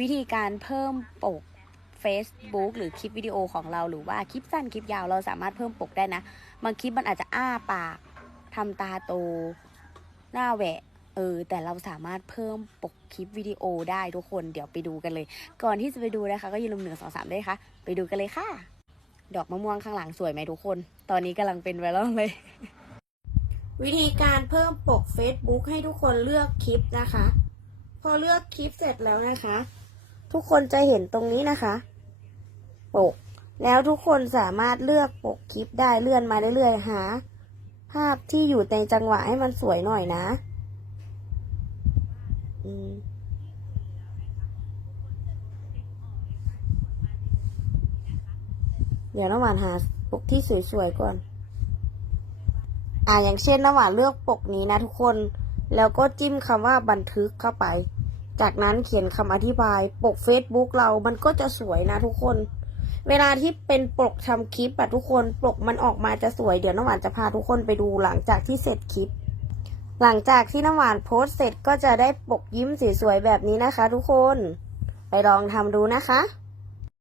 วิธีการเพิ่มปก Facebook หรือคลิปวิดีโอของเราหรือว่าคลิปสั้นคลิปยาวเราสามารถเพิ่มปกได้นะบางคลิปมันอาจจะอ้าปากทำตาโต หน้าแหวะเออแต่เราสามารถเพิ่มปกคลิปวิดีโอได้ทุกคนเดี๋ยวไปดูกันเลย ก่อนที่จะไปดูนะคะ ก็อย่าลืมหนึ่งสองสามด้วยค่ะ ไปดูกันเลยค่ะ ดอกมะม่วงข้างหลังสวยไหมทุกคน ตอนนี้กำลังเป็นไวรัลเลย วิธีการเพิ่มปก Facebook ให้ทุกคนเลือกคลิปนะคะ พอเลือกคลิปเสร็จแล้วนะคะ ทุกคนจะเห็นตรงนี้นะคะ ปก แล้วทุกคนสามารถเลือกปกคลิปได้เลื่อนมาเรื่อยๆหา ภาพที่อยู่ในจังหวะให้มันสวยหน่อยนะอืมเดี๋ยวน้ำหวานหาปกที่สวยๆก่อน อ่าอย่างเช่นน้ำหวานเลือกปกนี้นะทุกคน แล้วก็จิ้มคำว่าบันทึกเข้าไป จากนั้นเขียนคำอธิบายปก Facebook เรามันก็จะสวยนะทุกคน เวลาที่เป็นปกทำคลิปอะทุกคนปกมันออกมาจะสวยเดี๋ยวน้ำหวานจะพาทุกคนไปดูหลังจากที่เสร็จคลิป หลังจากที่น้ำหวานโพสต์เสร็จก็จะได้ปกยิ้มสวยๆแบบนี้นะคะ ทุกคน ไปลองทำดูนะคะ